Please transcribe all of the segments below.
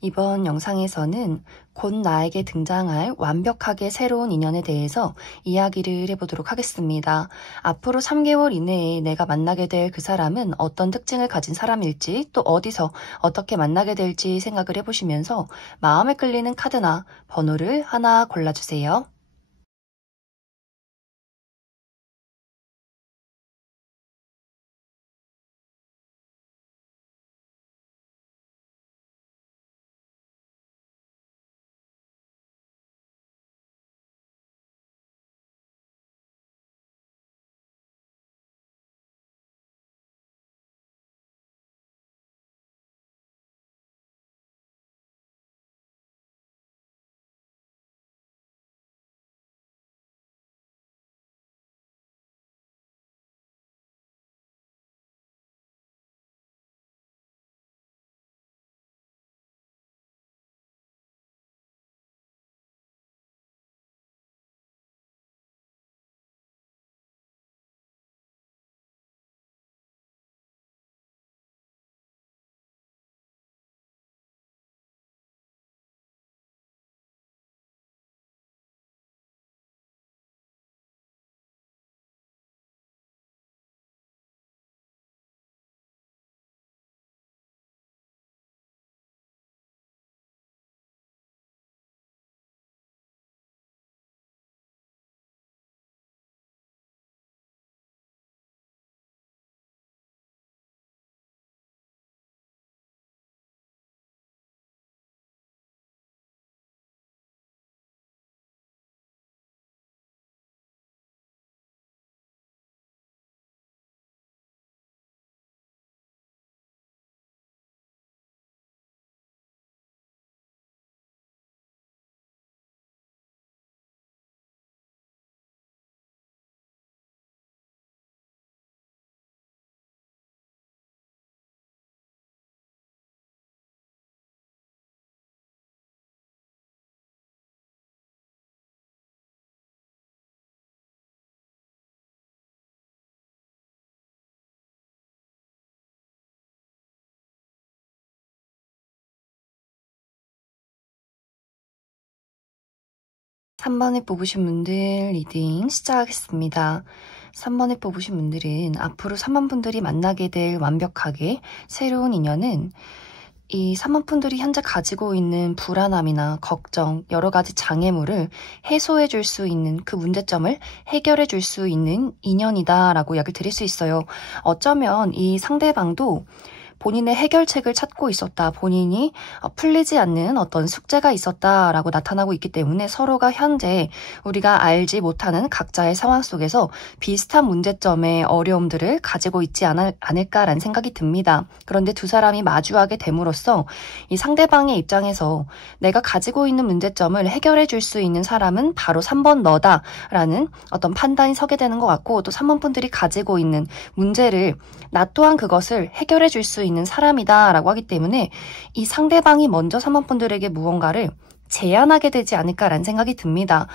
이번 영상에서는 곧 나에게 등장할 완벽하게 새로운 인연에 대해서 이야기를 해보도록 하겠습니다. 앞으로 3개월 이내에 내가 만나게 될 그 사람은 어떤 특징을 가진 사람일지, 또 어디서 어떻게 만나게 될지 생각을 해보시면서 마음에 끌리는 카드나 번호를 하나 골라주세요. 삼 번에 뽑으신 분들 리딩 시작하겠습니다. 3번에 뽑으신 분들은 앞으로 3번 분들이 만나게 될 완벽하게 새로운 인연은 이 3번 분들이 현재 가지고 있는 불안함이나 걱정, 여러 가지 장애물을 해소해 줄 수 있는 그 문제점을 해결해 줄 수 있는 인연이다라고 이야기를 드릴 수 있어요. 어쩌면 이 상대방도 본인의 해결책을 찾고 있었다, 본인이 풀리지 않는 어떤 숙제가 있었다라고 나타나고 있기 때문에 서로가 현재 우리가 알지 못하는 각자의 상황 속에서 비슷한 문제점의 어려움들을 가지고 있지 않을까라는 생각이 듭니다. 그런데 두 사람이 마주하게 됨으로써 이 상대방의 입장에서 내가 가지고 있는 문제점을 해결해 줄 수 있는 사람은 바로 3번 너다라는 어떤 판단이 서게 되는 것 같고, 또 3번 분들이 가지고 있는 문제를 나 또한 그것을 해결해 줄 수 있는 사람이다 라고 하기 때문에 이 상대방이 먼저 3번 분들에게 무언가를 제안하게 되지 않을까라는 생각이 듭니다.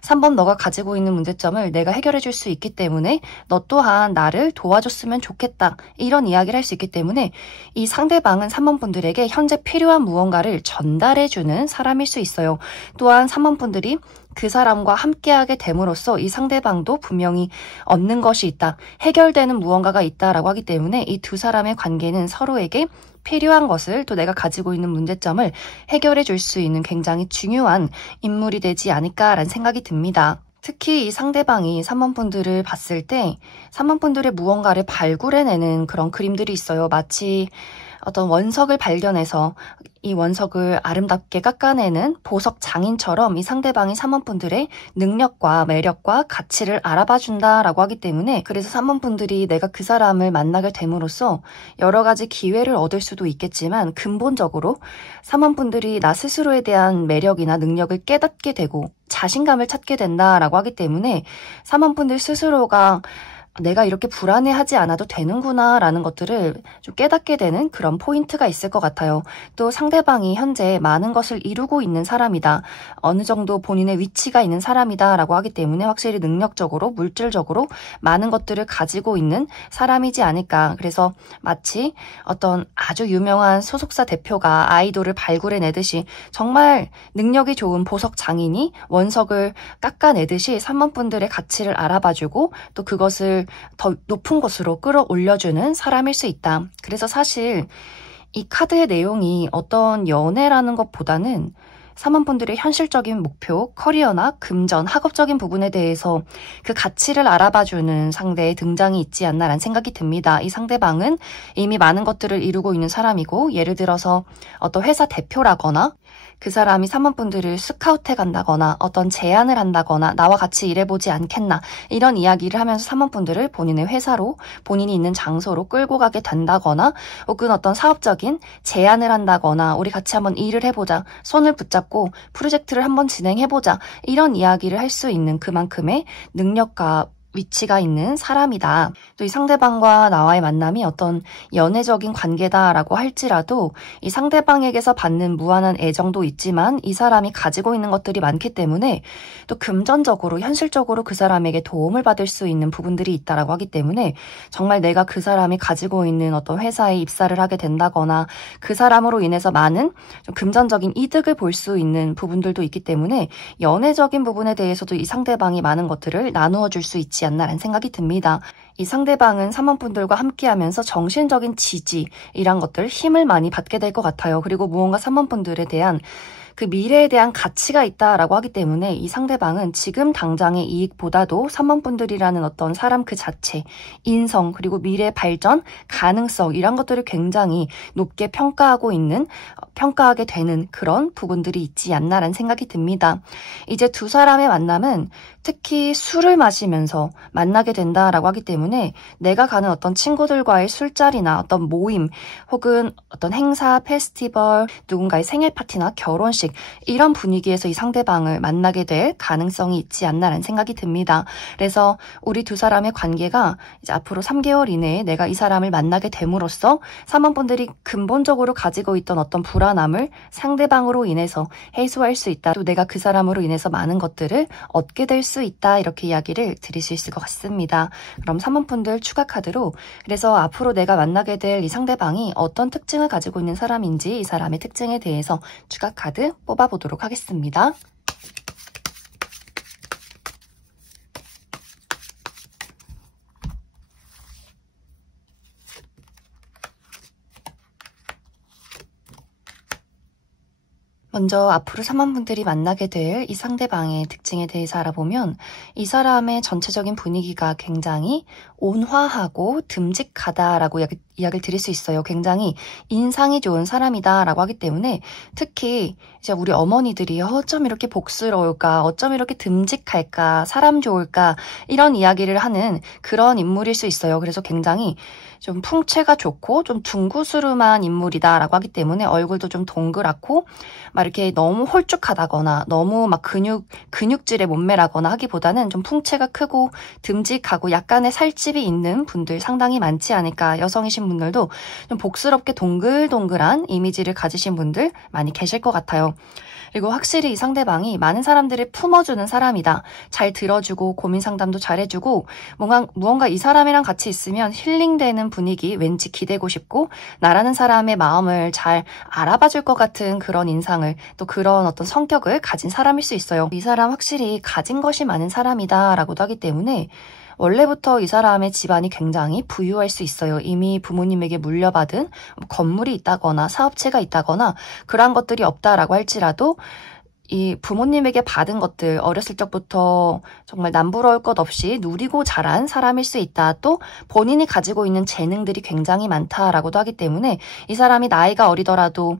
3번 너가 가지고 있는 문제점을 내가 해결해 줄 수 있기 때문에 너 또한 나를 도와줬으면 좋겠다, 이런 이야기를 할 수 있기 때문에 이 상대방은 3번 분들에게 현재 필요한 무언가를 전달해주는 사람일 수 있어요. 또한 3번 분들이 그 사람과 함께하게 됨으로써 이 상대방도 분명히 얻는 것이 있다, 해결되는 무언가가 있다라고 하기 때문에 이 두 사람의 관계는 서로에게 필요한 것을, 또 내가 가지고 있는 문제점을 해결해 줄 수 있는 굉장히 중요한 인물이 되지 않을까라는 생각이 듭니다. 특히 이 상대방이 3번 분들을 봤을 때 3번 분들의 무언가를 발굴해내는 그런 그림들이 있어요. 마치 어떤 원석을 발견해서 이 원석을 아름답게 깎아내는 보석 장인처럼 이 상대방이 3번 분들의 능력과 매력과 가치를 알아봐 준다라고 하기 때문에, 그래서 3번 분들이 내가 그 사람을 만나게 됨으로써 여러 가지 기회를 얻을 수도 있겠지만 근본적으로 3번 분들이 나 스스로에 대한 매력이나 능력을 깨닫게 되고 자신감을 찾게 된다라고 하기 때문에 3번 분들 스스로가 내가 이렇게 불안해하지 않아도 되는구나 라는 것들을 좀 깨닫게 되는 그런 포인트가 있을 것 같아요. 또 상대방이 현재 많은 것을 이루고 있는 사람이다. 어느 정도 본인의 위치가 있는 사람이다 라고 하기 때문에 확실히 능력적으로 물질적으로 많은 것들을 가지고 있는 사람이지 않을까. 그래서 마치 어떤 아주 유명한 소속사 대표가 아이돌을 발굴해내듯이 정말 능력이 좋은 보석 장인이 원석을 깎아내듯이 3번분들의 가치를 알아봐주고 또 그것을 더 높은 곳으로 끌어올려주는 사람일 수 있다. 그래서 사실 이 카드의 내용이 어떤 연애라는 것보다는 3번분들의 현실적인 목표, 커리어나 금전, 학업적인 부분에 대해서 그 가치를 알아봐주는 상대의 등장이 있지 않나라는 생각이 듭니다. 이 상대방은 이미 많은 것들을 이루고 있는 사람이고 예를 들어서 어떤 회사 대표라거나 그 사람이 3번분들을 스카우트해 간다거나 어떤 제안을 한다거나 나와 같이 일해보지 않겠나 이런 이야기를 하면서 3번분들을 본인의 회사로 본인이 있는 장소로 끌고 가게 된다거나 혹은 어떤 사업적인 제안을 한다거나 우리 같이 한번 일을 해보자 손을 붙잡고 프로젝트를 한번 진행해보자 이런 이야기를 할 수 있는 그만큼의 능력과 위치가 있는 사람이다. 또 이 상대방과 나와의 만남이 어떤 연애적인 관계다라고 할지라도 이 상대방에게서 받는 무한한 애정도 있지만 이 사람이 가지고 있는 것들이 많기 때문에 또 금전적으로 현실적으로 그 사람에게 도움을 받을 수 있는 부분들이 있다라고 하기 때문에 정말 내가 그 사람이 가지고 있는 어떤 회사에 입사를 하게 된다거나 그 사람으로 인해서 많은 좀 금전적인 이득을 볼 수 있는 부분들도 있기 때문에 연애적인 부분에 대해서도 이 상대방이 많은 것들을 나누어 줄 수 있지 않나라는 생각이 듭니다. 이 상대방은 3번분들과 함께하면서 정신적인 지지 이란 것들 힘을 많이 받게 될 것 같아요. 그리고 무언가 3번분들에 대한 그 미래에 대한 가치가 있다라고 하기 때문에 이 상대방은 지금 당장의 이익보다도 3번분들이라는 어떤 사람 그 자체, 인성, 그리고 미래 발전, 가능성 이런 것들을 굉장히 높게 평가하게 되는 그런 부분들이 있지 않나라는 생각이 듭니다. 이제 두 사람의 만남은 특히 술을 마시면서 만나게 된다라고 하기 때문에 내가 가는 어떤 친구들과의 술자리나 어떤 모임 혹은 어떤 행사, 페스티벌, 누군가의 생일 파티나 결혼식 이런 분위기에서 이 상대방을 만나게 될 가능성이 있지 않나라는 생각이 듭니다. 그래서 우리 두 사람의 관계가 이제 앞으로 3개월 이내에 내가 이 사람을 만나게 됨으로써 3번분들이 근본적으로 가지고 있던 어떤 불안함을 상대방으로 인해서 해소할 수 있다. 또 내가 그 사람으로 인해서 많은 것들을 얻게 될 수 있다. 이렇게 이야기를 드릴 수 있을 것 같습니다. 그럼 3번분들 추가 카드로 그래서 앞으로 내가 만나게 될 이 상대방이 어떤 특징을 가지고 있는 사람인지 이 사람의 특징에 대해서 추가 카드 뽑아보도록 하겠습니다. 먼저 앞으로 3번분들이 만나게 될 이 상대방의 특징에 대해서 알아보면 이 사람의 전체적인 분위기가 굉장히 온화하고 듬직하다라고 이야기를 드릴 수 있어요. 굉장히 인상이 좋은 사람이다라고 하기 때문에 특히 이제 우리 어머니들이 어쩜 이렇게 복스러울까, 어쩜 이렇게 듬직할까, 사람 좋을까 이런 이야기를 하는 그런 인물일 수 있어요. 그래서 굉장히 좀 풍채가 좋고 좀 둥구스름한 인물이다라고 하기 때문에 얼굴도 좀 동그랗고 막 이렇게 너무 홀쭉하다거나 너무 막 근육질의 몸매라거나 하기보다는 좀 풍채가 크고 듬직하고 약간의 살집이 있는 분들 상당히 많지 않을까. 여성이신 분들도 좀 복스럽게 동글동글한 이미지를 가지신 분들 많이 계실 것 같아요. 그리고 확실히 이 상대방이 많은 사람들을 품어주는 사람이다. 잘 들어주고 고민 상담도 잘해주고 무언가 이 사람이랑 같이 있으면 힐링되는 분위기 왠지 기대고 싶고 나라는 사람의 마음을 잘 알아봐줄 것 같은 그런 인상을 또 그런 어떤 성격을 가진 사람일 수 있어요. 이 사람 확실히 가진 것이 많은 사람이다 라고도 하기 때문에 원래부터 이 사람의 집안이 굉장히 부유할 수 있어요. 이미 부모님에게 물려받은 건물이 있다거나 사업체가 있다거나 그러한 것들이 없다라고 할지라도 이 부모님에게 받은 것들 어렸을 적부터 정말 남부러울 것 없이 누리고 자란 사람일 수 있다. 또 본인이 가지고 있는 재능들이 굉장히 많다라고도 하기 때문에 이 사람이 나이가 어리더라도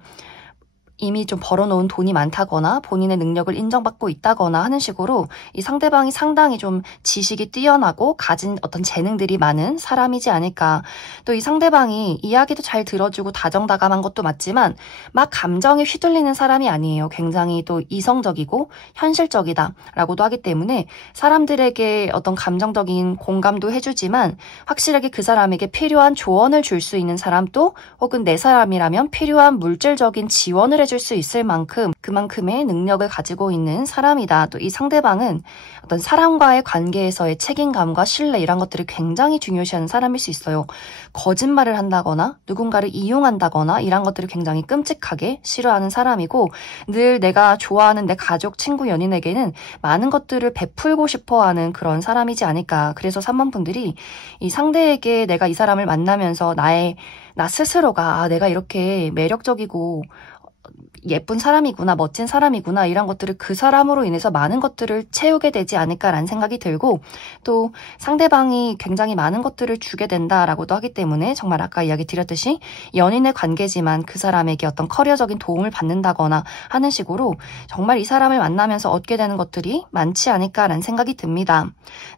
이미 좀 벌어놓은 돈이 많다거나 본인의 능력을 인정받고 있다거나 하는 식으로 이 상대방이 상당히 좀 지식이 뛰어나고 가진 어떤 재능들이 많은 사람이지 않을까. 또 이 상대방이 이야기도 잘 들어주고 다정다감한 것도 맞지만 막 감정에 휘둘리는 사람이 아니에요. 굉장히 또 이성적이고 현실적이다라고도 하기 때문에 사람들에게 어떤 감정적인 공감도 해주지만 확실하게 그 사람에게 필요한 조언을 줄 수 있는 사람도 혹은 내 사람이라면 필요한 물질적인 지원을 해줄 수 있을 만큼 그만큼의 능력을 가지고 있는 사람이다. 또 이 상대방은 어떤 사람과의 관계에서의 책임감과 신뢰 이런 것들을 굉장히 중요시하는 사람일 수 있어요. 거짓말을 한다거나 누군가를 이용한다거나 이런 것들을 굉장히 끔찍하게 싫어하는 사람이고 늘 내가 좋아하는 내 가족, 친구, 연인에게는 많은 것들을 베풀고 싶어하는 그런 사람이지 않을까. 그래서 3번 분들이 이 상대에게 내가 이 사람을 만나면서 나 스스로가 내가 이렇게 매력적이고 예쁜 사람이구나, 멋진 사람이구나 이런 것들을 그 사람으로 인해서 많은 것들을 채우게 되지 않을까라는 생각이 들고 또 상대방이 굉장히 많은 것들을 주게 된다라고도 하기 때문에 정말 아까 이야기 드렸듯이 연인의 관계지만 그 사람에게 어떤 커리어적인 도움을 받는다거나 하는 식으로 정말 이 사람을 만나면서 얻게 되는 것들이 많지 않을까라는 생각이 듭니다.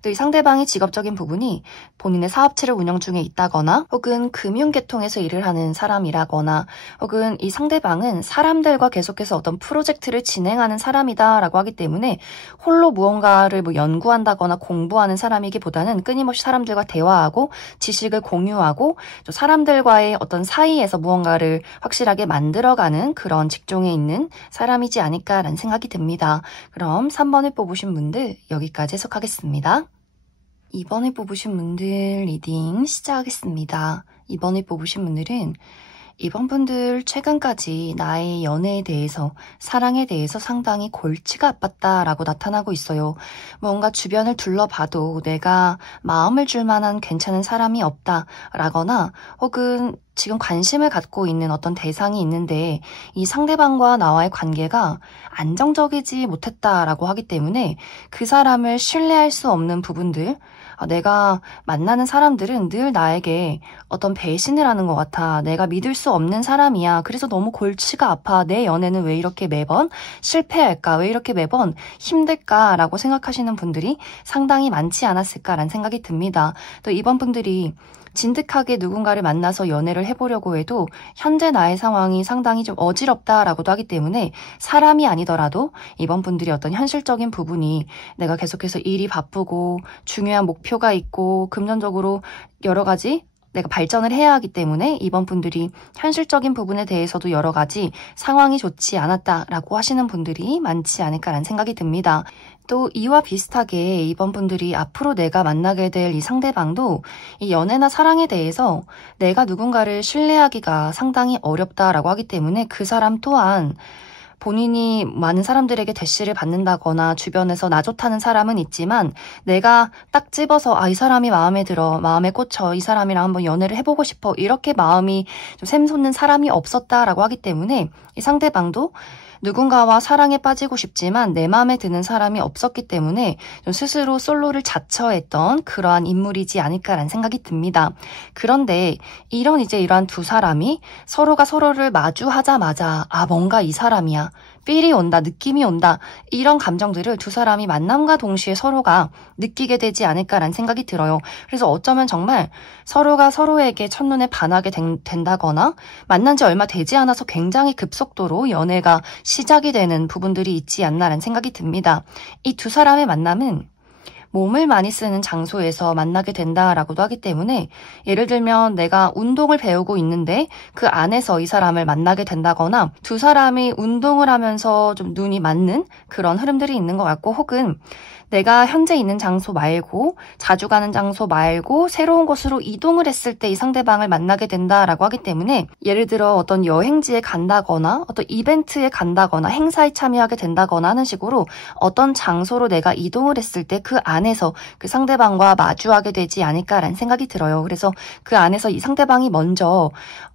또 이 상대방이 직업적인 부분이 본인의 사업체를 운영 중에 있다거나 혹은 금융계통에서 일을 하는 사람이라거나 혹은 이 상대방은 사람들과 계속해서 어떤 프로젝트를 진행하는 사람이다라고 하기 때문에 홀로 무언가를 연구한다거나 공부하는 사람이기보다는 끊임없이 사람들과 대화하고 지식을 공유하고 사람들과의 어떤 사이에서 무언가를 확실하게 만들어가는 그런 직종에 있는 사람이지 않을까라는 생각이 듭니다. 그럼 3번을 뽑으신 분들 여기까지 해석하겠습니다. 2번을 뽑으신 분들 리딩 시작하겠습니다. 2번을 뽑으신 분들은 이번 분들 최근까지 나의 연애에 대해서 사랑에 대해서 상당히 골치가 아팠다라고 나타나고 있어요. 뭔가 주변을 둘러봐도 내가 마음을 줄 만한 괜찮은 사람이 없다라거나 혹은 지금 관심을 갖고 있는 어떤 대상이 있는데 이 상대방과 나와의 관계가 안정적이지 못했다라고 하기 때문에 그 사람을 신뢰할 수 없는 부분들 내가 만나는 사람들은 늘 나에게 어떤 배신을 하는 것 같아. 내가 믿을 수 없는 사람이야. 그래서 너무 골치가 아파. 내 연애는 왜 이렇게 매번 실패할까? 왜 이렇게 매번 힘들까라고 생각하시는 분들이 상당히 많지 않았을까라는 생각이 듭니다. 또 이번 분들이 진득하게 누군가를 만나서 연애를 해보려고 해도 현재 나의 상황이 상당히 좀 어지럽다라고도 하기 때문에 사람이 아니더라도 이번 분들이 어떤 현실적인 부분이 내가 계속해서 일이 바쁘고 중요한 목표가 있고 금전적으로 여러 가지 내가 발전을 해야 하기 때문에 이번 분들이 현실적인 부분에 대해서도 여러 가지 상황이 좋지 않았다라고 하시는 분들이 많지 않을까라는 생각이 듭니다. 또 이와 비슷하게 이번 분들이 앞으로 내가 만나게 될 이 상대방도 이 연애나 사랑에 대해서 내가 누군가를 신뢰하기가 상당히 어렵다라고 하기 때문에 그 사람 또한 본인이 많은 사람들에게 대시를 받는다거나 주변에서 나 좋다는 사람은 있지만 내가 딱 집어서 이 사람이 마음에 들어, 마음에 꽂혀, 이 사람이랑 한번 연애를 해보고 싶어 이렇게 마음이 좀 샘솟는 사람이 없었다라고 하기 때문에 이 상대방도 누군가와 사랑에 빠지고 싶지만 내 마음에 드는 사람이 없었기 때문에 좀 스스로 솔로를 자처했던 그러한 인물이지 않을까라는 생각이 듭니다. 그런데 이러한 두 사람이 서로가 서로를 마주하자마자 뭔가 이 사람이야. 필이 온다, 느낌이 온다 이런 감정들을 두 사람이 만남과 동시에 서로가 느끼게 되지 않을까라는 생각이 들어요. 그래서 어쩌면 정말 서로가 서로에게 첫눈에 반하게 된다거나 만난 지 얼마 되지 않아서 굉장히 급속도로 연애가 시작이 되는 부분들이 있지 않나라는 생각이 듭니다. 이 두 사람의 만남은 몸을 많이 쓰는 장소에서 만나게 된다라고도 하기 때문에 예를 들면 내가 운동을 배우고 있는데 그 안에서 이 사람을 만나게 된다거나 두 사람이 운동을 하면서 좀 눈이 맞는 그런 흐름들이 있는 것 같고 혹은 내가 현재 있는 장소 말고 자주 가는 장소 말고 새로운 곳으로 이동을 했을 때 이 상대방을 만나게 된다라고 하기 때문에 예를 들어 어떤 여행지에 간다거나 어떤 이벤트에 간다거나 행사에 참여하게 된다거나 하는 식으로 어떤 장소로 내가 이동을 했을 때 그 안에서 그 상대방과 마주하게 되지 않을까라는 생각이 들어요. 그래서 그 안에서 이 상대방이 먼저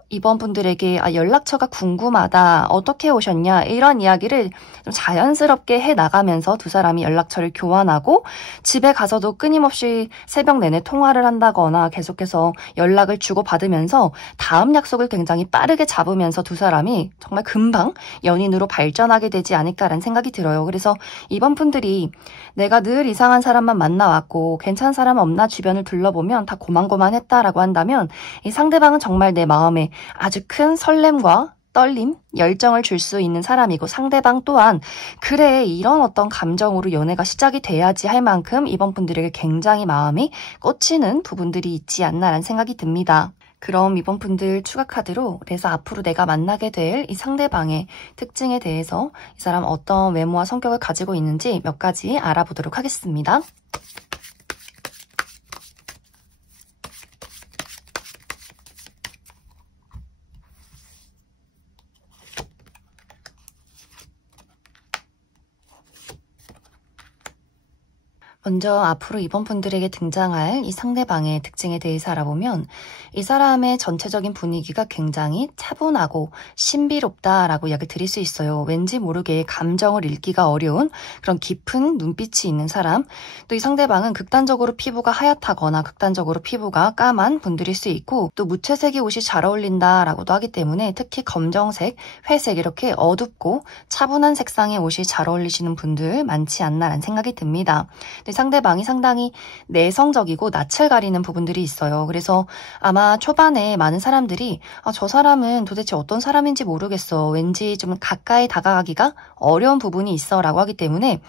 이번 분들에게 연락처가 궁금하다, 어떻게 오셨냐, 이런 이야기를 좀 자연스럽게 해나가면서 두 사람이 연락처를 교환하고 집에 가서도 끊임없이 새벽 내내 통화를 한다거나 계속해서 연락을 주고받으면서 다음 약속을 굉장히 빠르게 잡으면서 두 사람이 정말 금방 연인으로 발전하게 되지 않을까라는 생각이 들어요. 그래서 이번 분들이 내가 늘 이상한 사람만 만나왔고 괜찮은 사람 없나 주변을 둘러보면 다 고만고만했다라고 한다면 이 상대방은 정말 내 마음에 아주 큰 설렘과 떨림, 열정을 줄 수 있는 사람이고 상대방 또한 그래 이런 어떤 감정으로 연애가 시작이 돼야지 할 만큼 이번 분들에게 굉장히 마음이 꽂히는 부분들이 있지 않나라는 생각이 듭니다. 그럼 이번 분들 추가 카드로 그래서 앞으로 내가 만나게 될 이 상대방의 특징에 대해서 이 사람 어떤 외모와 성격을 가지고 있는지 몇 가지 알아보도록 하겠습니다. 먼저 앞으로 이번 분들에게 등장할 이 상대방의 특징에 대해서 알아보면 이 사람의 전체적인 분위기가 굉장히 차분하고 신비롭다라고 이야기 드릴 수 있어요. 왠지 모르게 감정을 읽기가 어려운 그런 깊은 눈빛이 있는 사람. 또 이 상대방은 극단적으로 피부가 하얗다거나 극단적으로 피부가 까만 분들일 수 있고 또 무채색의 옷이 잘 어울린다라고도 하기 때문에 특히 검정색, 회색 이렇게 어둡고 차분한 색상의 옷이 잘 어울리시는 분들 많지 않나라는 생각이 듭니다. 상대방이 상당히 내성적이고 낯을 가리는 부분들이 있어요. 그래서 아마 초반에 많은 사람들이 저 사람은 도대체 어떤 사람인지 모르겠어. 왠지 좀 가까이 다가가기가 어려운 부분이 있어 라고 하기 때문에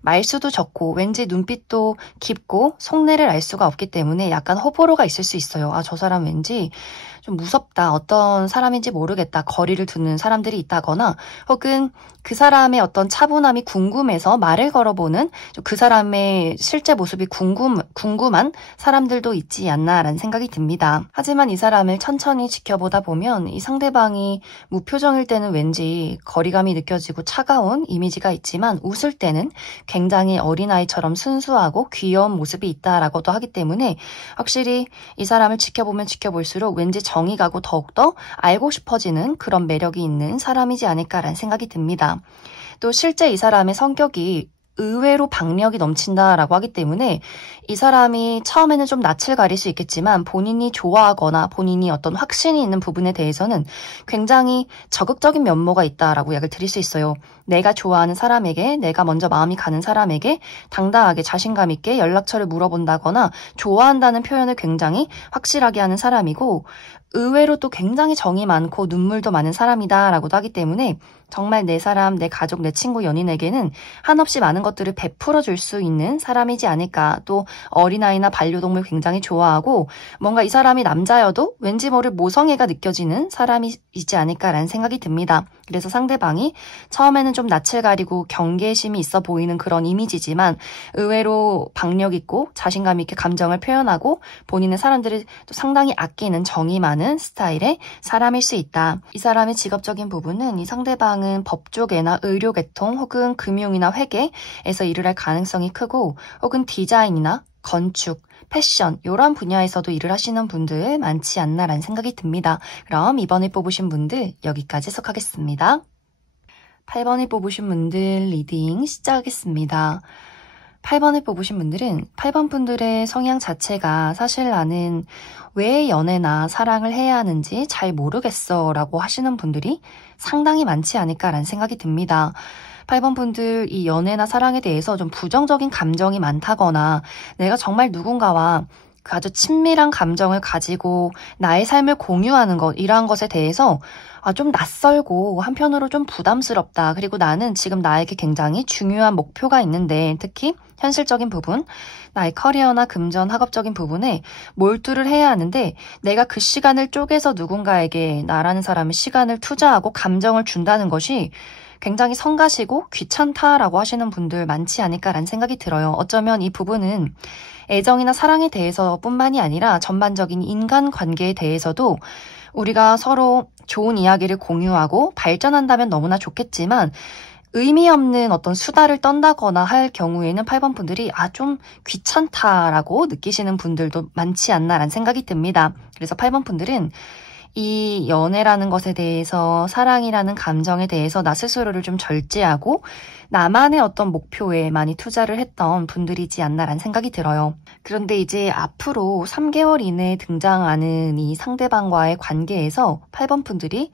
말수도 적고 왠지 눈빛도 깊고 속내를 알 수가 없기 때문에 약간 호불호가 있을 수 있어요. 저 사람 왠지 좀 무섭다. 어떤 사람인지 모르겠다. 거리를 두는 사람들이 있다거나 혹은 그 사람의 어떤 차분함이 궁금해서 말을 걸어보는 그 사람의 실제 모습이 궁금한 사람들도 있지 않나라는 생각이 듭니다. 하지만 이 사람을 천천히 지켜보다 보면 이 상대방이 무표정일 때는 왠지 거리감이 느껴지고 차가운 이미지가 있지만 웃을 때는 굉장히 어린아이처럼 순수하고 귀여운 모습이 있다라고도 하기 때문에 확실히 이 사람을 지켜보면 지켜볼수록 왠지 정이 가고 더욱더 알고 싶어지는 그런 매력이 있는 사람이지 않을까라는 생각이 듭니다. 또 실제 이 사람의 성격이 의외로 박력이 넘친다라고 하기 때문에 이 사람이 처음에는 좀 낯을 가릴 수 있겠지만 본인이 좋아하거나 본인이 어떤 확신이 있는 부분에 대해서는 굉장히 적극적인 면모가 있다라고 이야기를 드릴 수 있어요. 내가 좋아하는 사람에게, 내가 먼저 마음이 가는 사람에게 당당하게 자신감 있게 연락처를 물어본다거나 좋아한다는 표현을 굉장히 확실하게 하는 사람이고 의외로 또 굉장히 정이 많고 눈물도 많은 사람이다라고도 하기 때문에 정말 내 사람, 내 가족, 내 친구, 연인에게는 한없이 많은 것들을 베풀어 줄 수 있는 사람이지 않을까. 또 어린아이나 반려동물 굉장히 좋아하고 뭔가 이 사람이 남자여도 왠지 모를 모성애가 느껴지는 사람이지 않을까라는 생각이 듭니다. 그래서 상대방이 처음에는 좀 낯을 가리고 경계심이 있어 보이는 그런 이미지지만 의외로 박력 있고 자신감 있게 감정을 표현하고 본인의 사람들을 또 상당히 아끼는 정이 많은 스타일의 사람일 수 있다. 이 사람의 직업적인 부분은 이 상대방은 법 쪽이나 의료계통 혹은 금융이나 회계에서 일을 할 가능성이 크고 혹은 디자인이나 건축, 패션 이런 분야에서도 일을 하시는 분들 많지 않나라는 생각이 듭니다. 그럼 이번에 뽑으신 분들 여기까지 해석하겠습니다. 8번을 뽑으신 분들 리딩 시작하겠습니다. 8번을 뽑으신 분들은 8번 분들의 성향 자체가 사실 나는 왜 연애나 사랑을 해야 하는지 잘 모르겠어 라고 하시는 분들이 상당히 많지 않을까라는 생각이 듭니다. 8번 분들 이 연애나 사랑에 대해서 좀 부정적인 감정이 많다거나 내가 정말 누군가와 그 아주 친밀한 감정을 가지고 나의 삶을 공유하는 것 이러한 것에 대해서 좀 낯설고 한편으로 좀 부담스럽다. 그리고 나는 지금 나에게 굉장히 중요한 목표가 있는데 특히 현실적인 부분, 나의 커리어나 금전, 학업적인 부분에 몰두를 해야 하는데 내가 그 시간을 쪼개서 누군가에게 나라는 사람의 시간을 투자하고 감정을 준다는 것이 굉장히 성가시고 귀찮다라고 하시는 분들 많지 않을까라는 생각이 들어요. 어쩌면 이 부분은 애정이나 사랑에 대해서뿐만이 아니라 전반적인 인간관계에 대해서도 우리가 서로 좋은 이야기를 공유하고 발전한다면 너무나 좋겠지만 의미 없는 어떤 수다를 떤다거나 할 경우에는 8번 분들이 좀 귀찮다라고 느끼시는 분들도 많지 않나라는 생각이 듭니다. 그래서 8번 분들은 이 연애라는 것에 대해서, 사랑이라는 감정에 대해서 나 스스로를 좀 절제하고 나만의 어떤 목표에 많이 투자를 했던 분들이지 않나라는 생각이 들어요. 그런데 이제 앞으로 3개월 이내에 등장하는 이 상대방과의 관계에서 8번 분들이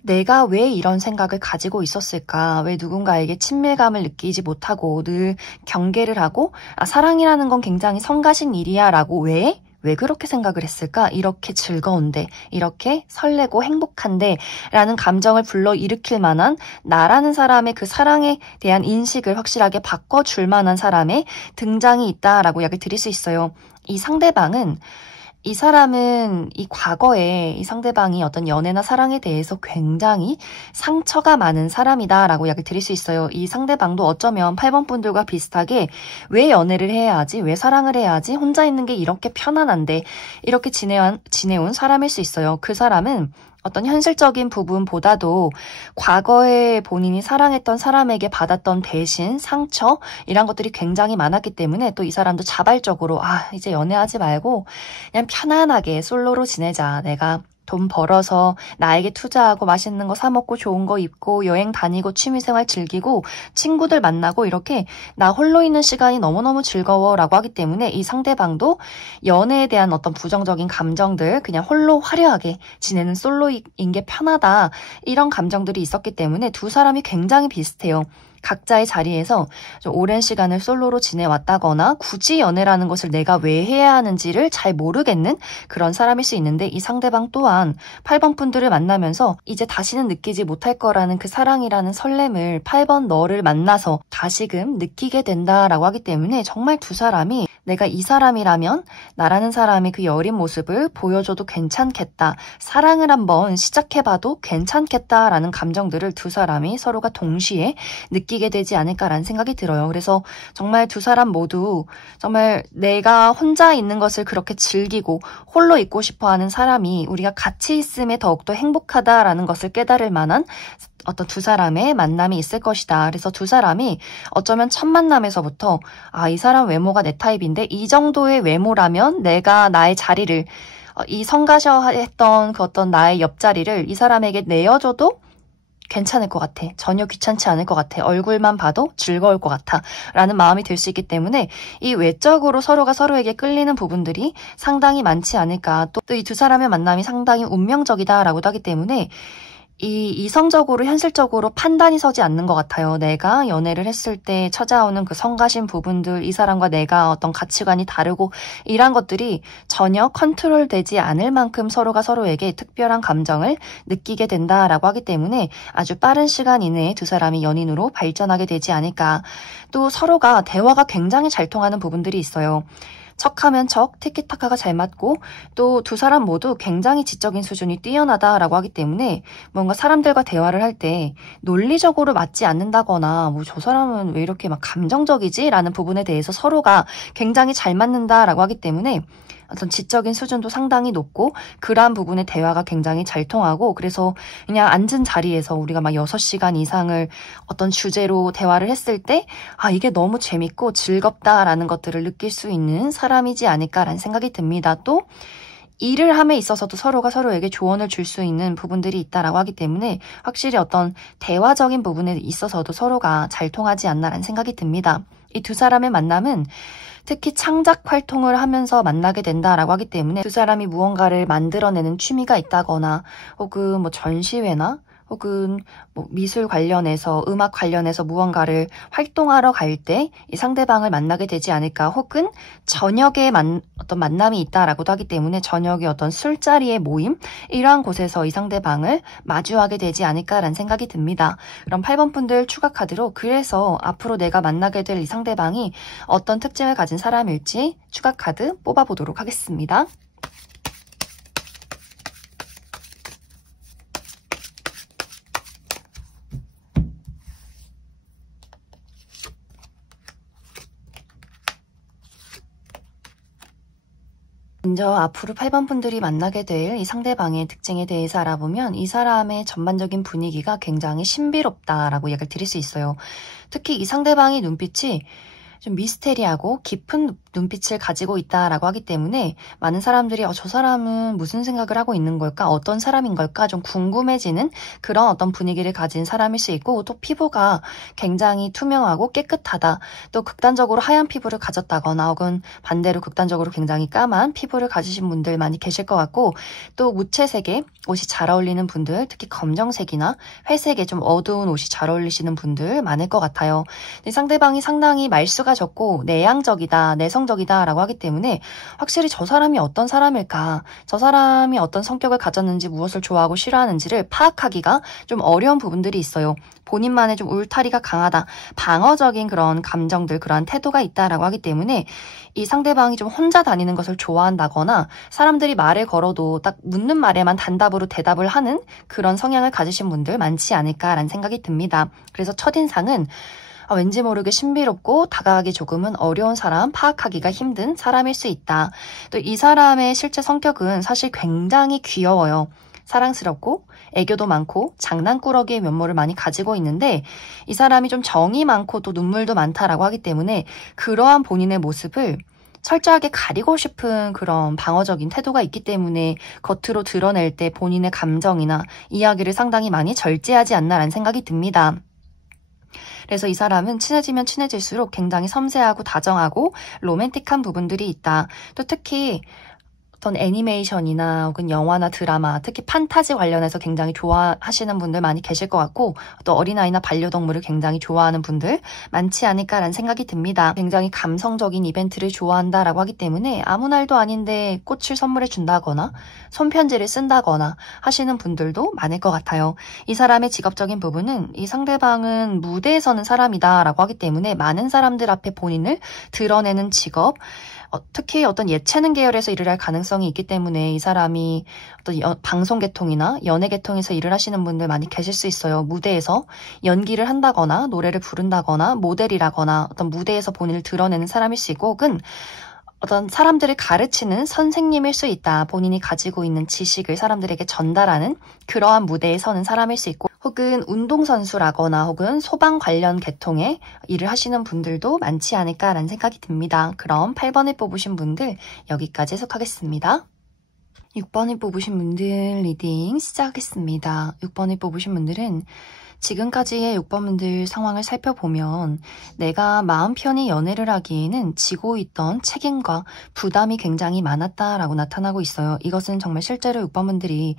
내가 왜 이런 생각을 가지고 있었을까? 왜 누군가에게 친밀감을 느끼지 못하고 늘 경계를 하고 사랑이라는 건 굉장히 성가신 일이야 라고 왜 그렇게 생각을 했을까? 이렇게 즐거운데, 이렇게 설레고 행복한데 라는 감정을 불러일으킬 만한 나라는 사람의 그 사랑에 대한 인식을 확실하게 바꿔줄 만한 사람의 등장이 있다라고 이야기를 드릴 수 있어요. 이 사람은 이 과거에 이 상대방이 어떤 연애나 사랑에 대해서 굉장히 상처가 많은 사람이다라고 이야기를 드릴 수 있어요. 이 상대방도 어쩌면 8번 분들과 비슷하게 왜 연애를 해야 하지? 왜 사랑을 해야 하지? 혼자 있는 게 이렇게 편안한데 이렇게 지내온 사람일 수 있어요. 그 사람은 어떤 현실적인 부분보다도 과거에 본인이 사랑했던 사람에게 받았던 대신, 상처 이런 것들이 굉장히 많았기 때문에 또 이 사람도 자발적으로 이제 연애하지 말고 그냥 편안하게 솔로로 지내자. 내가 돈 벌어서 나에게 투자하고 맛있는 거 사 먹고 좋은 거 입고 여행 다니고 취미생활 즐기고 친구들 만나고 이렇게 나 홀로 있는 시간이 너무너무 즐거워라고 하기 때문에 이 상대방도 연애에 대한 어떤 부정적인 감정들, 그냥 홀로 화려하게 지내는 솔로인 게 편하다 이런 감정들이 있었기 때문에 두 사람이 굉장히 비슷해요. 각자의 자리에서 좀 오랜 시간을 솔로로 지내왔다거나 굳이 연애라는 것을 내가 왜 해야 하는지를 잘 모르겠는 그런 사람일 수 있는데 이 상대방 또한 8번 분들을 만나면서 이제 다시는 느끼지 못할 거라는 그 사랑이라는 설렘을 8번 너를 만나서 다시금 느끼게 된다라고 하기 때문에 정말 두 사람이 내가 이 사람이라면 나라는 사람의 그 여린 모습을 보여줘도 괜찮겠다. 사랑을 한번 시작해봐도 괜찮겠다라는 감정들을 두 사람이 서로가 동시에 느끼게 되지 않을까라는 생각이 들어요. 그래서 정말 두 사람 모두 정말 내가 혼자 있는 것을 그렇게 즐기고 홀로 있고 싶어하는 사람이 우리가 같이 있음에 더욱더 행복하다라는 것을 깨달을 만한 어떤 두 사람의 만남이 있을 것이다. 그래서 두 사람이 어쩌면 첫 만남에서부터 이 사람 외모가 내 타입인데 이 정도의 외모라면 내가 나의 자리를 이 성가셔했던 그 어떤 나의 옆자리를 이 사람에게 내어줘도 괜찮을 것 같아. 전혀 귀찮지 않을 것 같아. 얼굴만 봐도 즐거울 것 같아. 라는 마음이 들 수 있기 때문에 이 외적으로 서로가 서로에게 끌리는 부분들이 상당히 많지 않을까. 또 이 두 사람의 만남이 상당히 운명적이다라고도 하기 때문에 이 이성적으로 현실적으로 판단이 서지 않는 것 같아요. 내가 연애를 했을 때 찾아오는 그 성가신 부분들, 이 사람과 내가 어떤 가치관이 다르고 이런 것들이 전혀 컨트롤되지 않을 만큼 서로가 서로에게 특별한 감정을 느끼게 된다라고 하기 때문에 아주 빠른 시간 이내에 두 사람이 연인으로 발전하게 되지 않을까. 또 서로가 대화가 굉장히 잘 통하는 부분들이 있어요. 척하면 척, 티키타카가 잘 맞고 또 두 사람 모두 굉장히 지적인 수준이 뛰어나다라고 하기 때문에 뭔가 사람들과 대화를 할 때 논리적으로 맞지 않는다거나 뭐 저 사람은 왜 이렇게 막 감정적이지? 라는 부분에 대해서 서로가 굉장히 잘 맞는다라고 하기 때문에 어떤 지적인 수준도 상당히 높고 그러한 부분의 대화가 굉장히 잘 통하고 그래서 그냥 앉은 자리에서 우리가 막 6시간 이상을 어떤 주제로 대화를 했을 때 이게 너무 재밌고 즐겁다라는 것들을 느낄 수 있는 사람이지 않을까라는 생각이 듭니다. 또 일을 함에 있어서도 서로가 서로에게 조언을 줄 수 있는 부분들이 있다라고 하기 때문에 확실히 어떤 대화적인 부분에 있어서도 서로가 잘 통하지 않나라는 생각이 듭니다. 이 두 사람의 만남은 특히 창작 활동을 하면서 만나게 된다라고 하기 때문에 두 사람이 무언가를 만들어내는 취미가 있다거나 혹은 뭐 전시회나 혹은 뭐 미술 관련해서 음악 관련해서 무언가를 활동하러 갈 때 이 상대방을 만나게 되지 않을까 혹은 저녁에 어떤 만남이 있다라고도 하기 때문에 저녁에 어떤 술자리의 모임 이러한 곳에서 이 상대방을 마주하게 되지 않을까라는 생각이 듭니다. 그럼 8번 분들 추가 카드로 그래서 앞으로 내가 만나게 될 이 상대방이 어떤 특징을 가진 사람일지 추가 카드 뽑아보도록 하겠습니다. 먼저 앞으로 8번 분들이 만나게 될 이 상대방의 특징에 대해서 알아보면 이 사람의 전반적인 분위기가 굉장히 신비롭다라고 얘기를 드릴 수 있어요. 특히 이 상대방의 눈빛이 좀 미스테리하고 깊은 눈빛을 가지고 있다라고 하기 때문에 많은 사람들이 저 사람은 무슨 생각을 하고 있는 걸까? 어떤 사람인 걸까? 좀 궁금해지는 그런 어떤 분위기를 가진 사람일 수 있고, 또 피부가 굉장히 투명하고 깨끗하다. 또 극단적으로 하얀 피부를 가졌다거나 혹은 반대로 극단적으로 굉장히 까만 피부를 가지신 분들 많이 계실 것 같고, 또 무채색의 옷이 잘 어울리는 분들, 특히 검정색이나 회색에 좀 어두운 옷이 잘 어울리시는 분들 많을 것 같아요. 상대방이 상당히 말수가 적고 내향적이다, 내성적이다 라고 하기 때문에 확실히 저 사람이 어떤 사람일까, 저 사람이 어떤 성격을 가졌는지, 무엇을 좋아하고 싫어하는지를 파악하기가 좀 어려운 부분들이 있어요. 본인만의 좀 울타리가 강하다, 방어적인 그런 감정들, 그러한 태도가 있다라고 하기 때문에 이 상대방이 좀 혼자 다니는 것을 좋아한다거나 사람들이 말을 걸어도 딱 묻는 말에만 단답으로 대답을 하는 그런 성향을 가지신 분들 많지 않을까라는 생각이 듭니다. 그래서 첫인상은 왠지 모르게 신비롭고 다가가기 조금은 어려운 사람, 파악하기가 힘든 사람일 수 있다. 또 이 사람의 실제 성격은 사실 굉장히 귀여워요. 사랑스럽고 애교도 많고 장난꾸러기의 면모를 많이 가지고 있는데, 이 사람이 좀 정이 많고 또 눈물도 많다라고 하기 때문에 그러한 본인의 모습을 철저하게 가리고 싶은 그런 방어적인 태도가 있기 때문에 겉으로 드러낼 때 본인의 감정이나 이야기를 상당히 많이 절제하지 않나라는 생각이 듭니다. 그래서 이 사람은 친해지면 친해질수록 굉장히 섬세하고 다정하고 로맨틱한 부분들이 있다. 또 특히 어떤 애니메이션이나 혹은 영화나 드라마, 특히 판타지 관련해서 굉장히 좋아하시는 분들 많이 계실 것 같고, 또 어린아이나 반려동물을 굉장히 좋아하는 분들 많지 않을까라는 생각이 듭니다. 굉장히 감성적인 이벤트를 좋아한다라고 하기 때문에 아무 날도 아닌데 꽃을 선물해 준다거나 손편지를 쓴다거나 하시는 분들도 많을 것 같아요. 이 사람의 직업적인 부분은 이 상대방은 무대에 서는 사람이다라고 하기 때문에 많은 사람들 앞에 본인을 드러내는 직업, 특히 어떤 예체능 계열에서 일을 할 가능성이 있기 때문에 이 사람이 어떤 방송 계통이나 연예 계통에서 일을 하시는 분들 많이 계실 수 있어요. 무대에서 연기를 한다거나 노래를 부른다거나 모델이라거나 어떤 무대에서 본인을 드러내는 사람일 수 있고, 혹은 어떤 사람들을 가르치는 선생님일 수 있다. 본인이 가지고 있는 지식을 사람들에게 전달하는 그러한 무대에 서는 사람일 수 있고, 혹은 운동선수라거나 혹은 소방 관련 계통의 일을 하시는 분들도 많지 않을까라는 생각이 듭니다. 그럼 8번을 뽑으신 분들 여기까지 해석하겠습니다. 6번을 뽑으신 분들 리딩 시작하겠습니다. 6번을 뽑으신 분들은 지금까지의 6번분들 상황을 살펴보면 내가 마음 편히 연애를 하기에는 지고 있던 책임과 부담이 굉장히 많았다라고 나타나고 있어요. 이것은 정말 실제로 6번분들이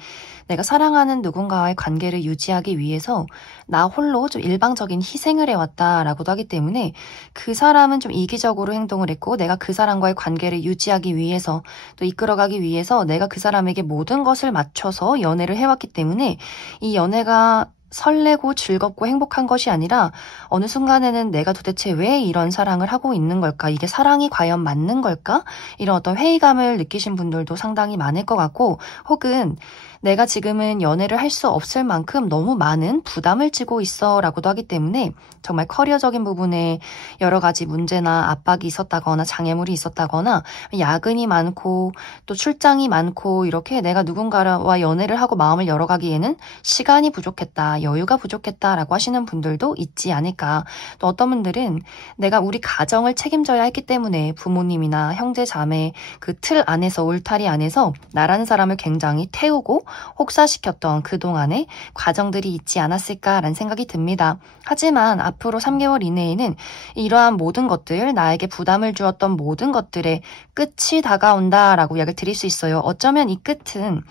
내가 사랑하는 누군가와의 관계를 유지하기 위해서 나 홀로 좀 일방적인 희생을 해왔다라고도 하기 때문에 그 사람은 좀 이기적으로 행동을 했고, 내가 그 사람과의 관계를 유지하기 위해서 또 이끌어가기 위해서 내가 그 사람에게 모든 것을 맞춰서 연애를 해왔기 때문에 이 연애가 설레고 즐겁고 행복한 것이 아니라 어느 순간에는 내가 도대체 왜 이런 사랑을 하고 있는 걸까? 이게 사랑이 과연 맞는 걸까? 이런 어떤 회의감을 느끼신 분들도 상당히 많을 것 같고, 혹은 내가 지금은 연애를 할 수 없을 만큼 너무 많은 부담을 지고 있어 라고도 하기 때문에 정말 커리어적인 부분에 여러 가지 문제나 압박이 있었다거나 장애물이 있었다거나 야근이 많고 또 출장이 많고 이렇게 내가 누군가와 연애를 하고 마음을 열어가기에는 시간이 부족했다, 여유가 부족했다라고 하시는 분들도 있지 않을까. 또 어떤 분들은 내가 우리 가정을 책임져야 했기 때문에 부모님이나 형제 자매 그 틀 안에서, 울타리 안에서 나라는 사람을 굉장히 태우고 혹사시켰던 그동안의 과정들이 있지 않았을까라는 생각이 듭니다. 하지만 앞으로 3개월 이내에는 이러한 모든 것들, 나에게 부담을 주었던 모든 것들의 끝이 다가온다라고 이야기를 드릴 수 있어요. 어쩌면 이 끝은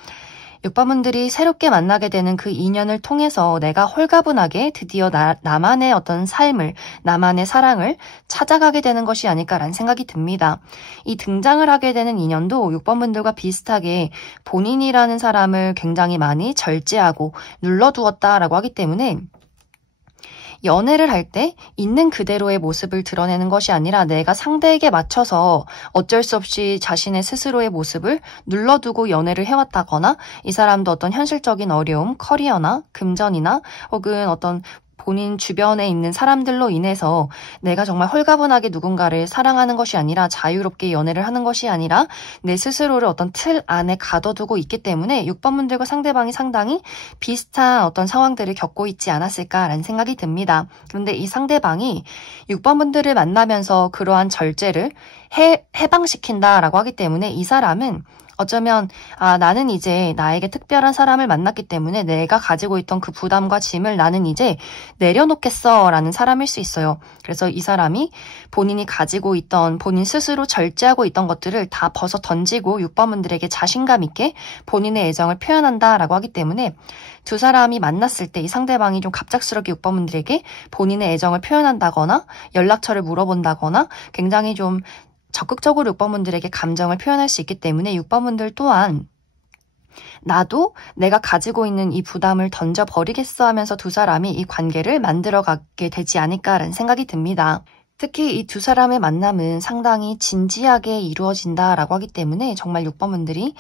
6번분들이 새롭게 만나게 되는 그 인연을 통해서 내가 홀가분하게 드디어 나만의 어떤 삶을, 나만의 사랑을 찾아가게 되는 것이 아닐까라는 생각이 듭니다. 이 등장을 하게 되는 인연도 6번분들과 비슷하게 본인이라는 사람을 굉장히 많이 절제하고 눌러두었다라고 하기 때문에 연애를 할 때 있는 그대로의 모습을 드러내는 것이 아니라 내가 상대에게 맞춰서 어쩔 수 없이 자신의 스스로의 모습을 눌러두고 연애를 해왔다거나, 이 사람도 어떤 현실적인 어려움, 커리어나 금전이나 혹은 어떤 본인 주변에 있는 사람들로 인해서 내가 정말 홀가분하게 누군가를 사랑하는 것이 아니라 자유롭게 연애를 하는 것이 아니라 내 스스로를 어떤 틀 안에 가둬두고 있기 때문에 6번 분들과 상대방이 상당히 비슷한 어떤 상황들을 겪고 있지 않았을까라는 생각이 듭니다. 그런데 이 상대방이 6번 분들을 만나면서 그러한 절제를 해방시킨다라고 하기 때문에 이 사람은 어쩌면 나는 이제 나에게 특별한 사람을 만났기 때문에 내가 가지고 있던 그 부담과 짐을 나는 이제 내려놓겠어 라는 사람일 수 있어요. 그래서 이 사람이 본인이 가지고 있던 본인 스스로 절제하고 있던 것들을 다 벗어 던지고 6번 분들에게 자신감 있게 본인의 애정을 표현한다라고 하기 때문에 두 사람이 만났을 때 이 상대방이 좀 갑작스럽게 6번 분들에게 본인의 애정을 표현한다거나 연락처를 물어본다거나 굉장히 좀 적극적으로 6번 분들에게 감정을 표현할 수 있기 때문에 6번 분들 또한 나도 내가 가지고 있는 이 부담을 던져버리겠어 하면서 두 사람이 이 관계를 만들어가게 되지 않을까라는 생각이 듭니다. 특히 이 두 사람의 만남은 상당히 진지하게 이루어진다라고 하기 때문에 정말 6번 분들이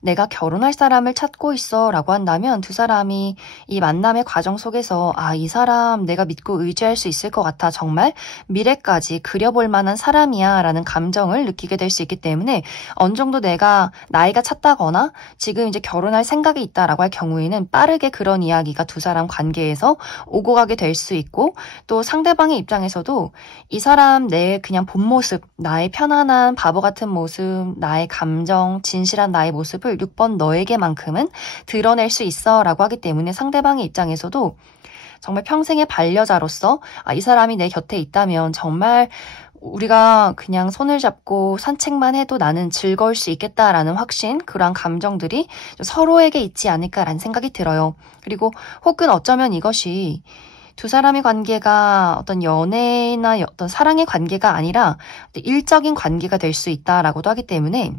내가 결혼할 사람을 찾고 있어 라고 한다면 두 사람이 이 만남의 과정 속에서 이 사람 내가 믿고 의지할 수 있을 것 같아. 정말 미래까지 그려볼 만한 사람이야 라는 감정을 느끼게 될 수 있기 때문에 어느 정도 내가 나이가 찼다거나 지금 이제 결혼할 생각이 있다라고 할 경우에는 빠르게 그런 이야기가 두 사람 관계에서 오고 가게 될 수 있고 또 상대방의 입장에서도 이 사람 내 그냥 본 모습, 나의 편안한 바보 같은 모습, 나의 감정, 진실한 나의 모습을 6번 너에게만큼은 드러낼 수 있어 라고 하기 때문에 상대방의 입장에서도 정말 평생의 반려자로서 이 사람이 내 곁에 있다면 정말 우리가 그냥 손을 잡고 산책만 해도 나는 즐거울 수 있겠다라는 확신, 그러한 감정들이 서로에게 있지 않을까라는 생각이 들어요. 그리고 혹은 어쩌면 이것이 두 사람의 관계가 어떤 연애나 어떤 사랑의 관계가 아니라 일적인 관계가 될 수 있다라고도 하기 때문에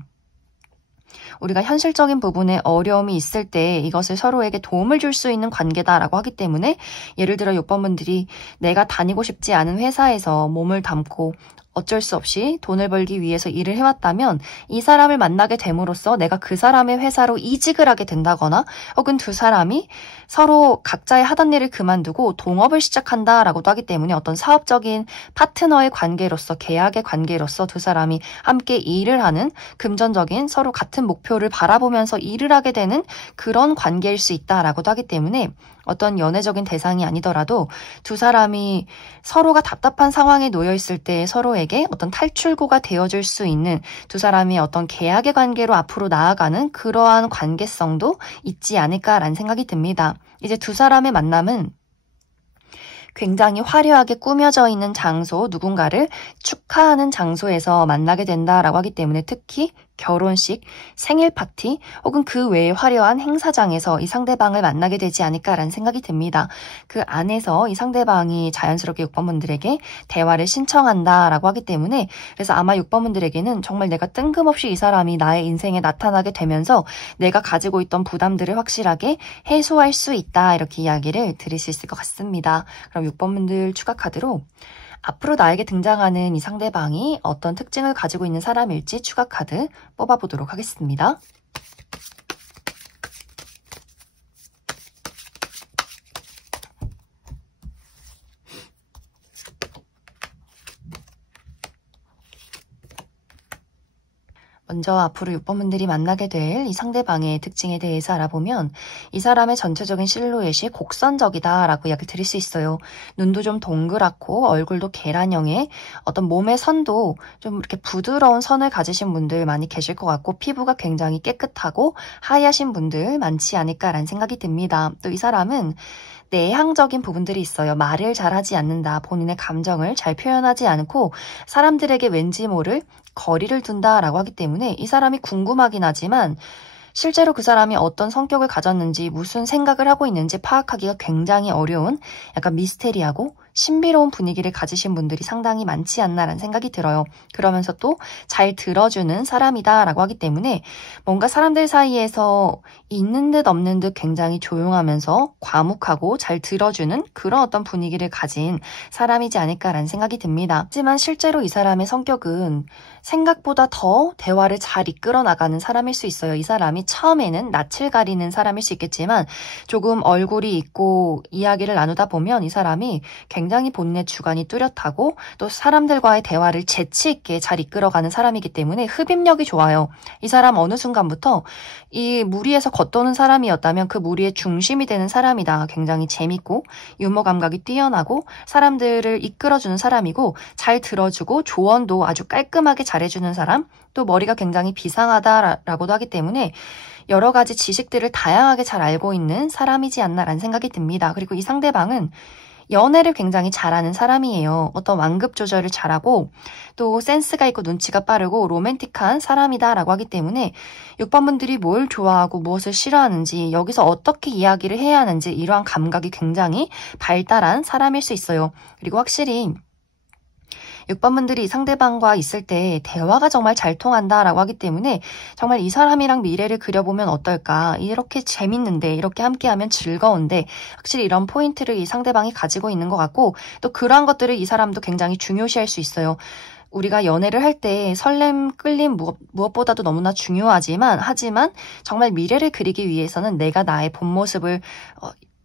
우리가 현실적인 부분에 어려움이 있을 때 이것을 서로에게 도움을 줄 수 있는 관계다라고 하기 때문에 예를 들어 6번 분들이 내가 다니고 싶지 않은 회사에서 몸을 담고 어쩔 수 없이 돈을 벌기 위해서 일을 해왔다면 이 사람을 만나게 됨으로써 내가 그 사람의 회사로 이직을 하게 된다거나 혹은 두 사람이 서로 각자의 하던 일을 그만두고 동업을 시작한다라고도 하기 때문에 어떤 사업적인 파트너의 관계로서 계약의 관계로서 두 사람이 함께 일을 하는 금전적인 서로 같은 목표를 바라보면서 일을 하게 되는 그런 관계일 수 있다라고도 하기 때문에 어떤 연애적인 대상이 아니더라도 두 사람이 서로가 답답한 상황에 놓여 있을 때 서로에게 어떤 탈출구가 되어줄 수 있는 두 사람이 어떤 계약의 관계로 앞으로 나아가는 그러한 관계성도 있지 않을까라는 생각이 듭니다. 이제 두 사람의 만남은 굉장히 화려하게 꾸며져 있는 장소, 누군가를 축하하는 장소에서 만나게 된다라고 하기 때문에 특히 결혼식, 생일 파티 혹은 그 외의 화려한 행사장에서 이 상대방을 만나게 되지 않을까라는 생각이 듭니다. 그 안에서 이 상대방이 자연스럽게 6번 분들에게 대화를 신청한다라고 하기 때문에 그래서 아마 6번 분들에게는 정말 내가 뜬금없이 이 사람이 나의 인생에 나타나게 되면서 내가 가지고 있던 부담들을 확실하게 해소할 수 있다 이렇게 이야기를 들을 수 있을 것 같습니다. 그럼 6번 분들 추가 카드로 앞으로 나에게 등장하는 이 상대방이 어떤 특징을 가지고 있는 사람일지 추가 카드 뽑아보도록 하겠습니다. 먼저 앞으로 6번 분들이 만나게 될 이 상대방의 특징에 대해서 알아보면 이 사람의 전체적인 실루엣이 곡선적이다라고 이야기를 드릴 수 있어요. 눈도 좀 동그랗고 얼굴도 계란형의 어떤 몸의 선도 좀 이렇게 부드러운 선을 가지신 분들 많이 계실 것 같고 피부가 굉장히 깨끗하고 하얘하신 분들 많지 않을까라는 생각이 듭니다. 또 이 사람은 내향적인 부분들이 있어요. 말을 잘하지 않는다. 본인의 감정을 잘 표현하지 않고 사람들에게 왠지 모를 거리를 둔다라고 하기 때문에 이 사람이 궁금하긴 하지만 실제로 그 사람이 어떤 성격을 가졌는지 무슨 생각을 하고 있는지 파악하기가 굉장히 어려운 약간 미스테리하고 신비로운 분위기를 가지신 분들이 상당히 많지 않나라는 생각이 들어요. 그러면서 또 잘 들어주는 사람이다라고 하기 때문에 뭔가 사람들 사이에서 있는 듯 없는 듯 굉장히 조용하면서 과묵하고 잘 들어주는 그런 어떤 분위기를 가진 사람이지 않을까라는 생각이 듭니다. 하지만 실제로 이 사람의 성격은 생각보다 더 대화를 잘 이끌어 나가는 사람일 수 있어요. 이 사람이 처음에는 낯을 가리는 사람일 수 있겠지만 조금 얼굴이 있고 이야기를 나누다 보면 이 사람이 굉장히 본인의 주관이 뚜렷하고 또 사람들과의 대화를 재치 있게 잘 이끌어가는 사람이기 때문에 흡입력이 좋아요. 이 사람 어느 순간부터 이 무리에서 겉도는 사람이었다면 그 무리의 중심이 되는 사람이다. 굉장히 재밌고 유머 감각이 뛰어나고 사람들을 이끌어주는 사람이고 잘 들어주고 조언도 아주 깔끔하게 잘해주는 사람, 또 머리가 굉장히 비상하다라고도 하기 때문에 여러 가지 지식들을 다양하게 잘 알고 있는 사람이지 않나라는 생각이 듭니다. 그리고 이 상대방은 연애를 굉장히 잘하는 사람이에요. 어떤 완급 조절을 잘하고 또 센스가 있고 눈치가 빠르고 로맨틱한 사람이다라고 하기 때문에 6번 분들이 뭘 좋아하고 무엇을 싫어하는지 여기서 어떻게 이야기를 해야 하는지 이러한 감각이 굉장히 발달한 사람일 수 있어요. 그리고 확실히 6번 분들이 상대방과 있을 때 대화가 정말 잘 통한다라고 하기 때문에 정말 이 사람이랑 미래를 그려보면 어떨까? 이렇게 재밌는데, 이렇게 함께하면 즐거운데 확실히 이런 포인트를 이 상대방이 가지고 있는 것 같고 또 그러한 것들을 이 사람도 굉장히 중요시할 수 있어요. 우리가 연애를 할 때 설렘, 끌림 무엇보다도 너무나 중요하지만 하지만 정말 미래를 그리기 위해서는 내가 나의 본 모습을